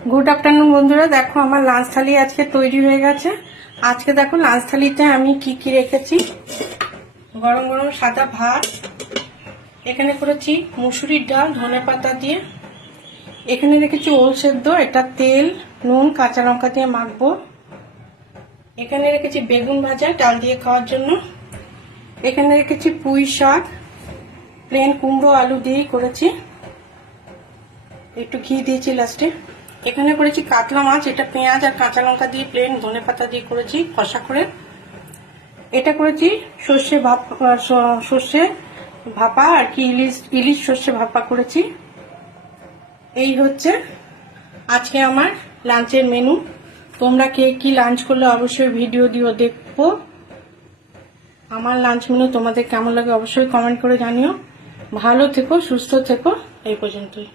Good afternoon বন্ধুরা, দেখো আমার লাঞ্চ থালি আজকে তৈরি হয়ে গেছে। আজকে দেখো লাঞ্চ থালিতে আমি কি কি রেখেছি। গরম গরম সাদা ভাত, এখানে করেছি মুসুরির ডাল ধনেপাতা দিয়ে, এখানে রেখেছি ওল সেদ্ধ, এটা তেল নুন কাঁচা লঙ্কা দিয়ে মাখবো। এখানে রেখেছি বেগুন ভাজা ডাল দিয়ে খাওয়ার জন্য। এখানে রেখেছি পুঁই শাক, প্লেন কুমড়ো আলু দিয়েই করেছি, একটু ঘি দিয়েছি লাস্টে। এখানে করেছি কাতলা মাছ, এটা পেঁয়াজ আর কাঁচা লঙ্কা দিয়ে প্লেন ধনেপাতা দিয়ে করেছি কষা করে। এটা করেছি সর্ষে ভাপা আর কি, ইলিশ সর্ষে ভাপা করেছি। এই হচ্ছে আজকে আমার লাঞ্চের মেনু। তোমরা কে কি লাঞ্চ করলে অবশ্যই ভিডিও দিও, দেখবো আমার লাঞ্চ মেনু তোমাদের কেমন লাগে অবশ্যই কমেন্ট করে জানিও। ভালো থেকো, সুস্থ থেকো, এই পর্যন্তই।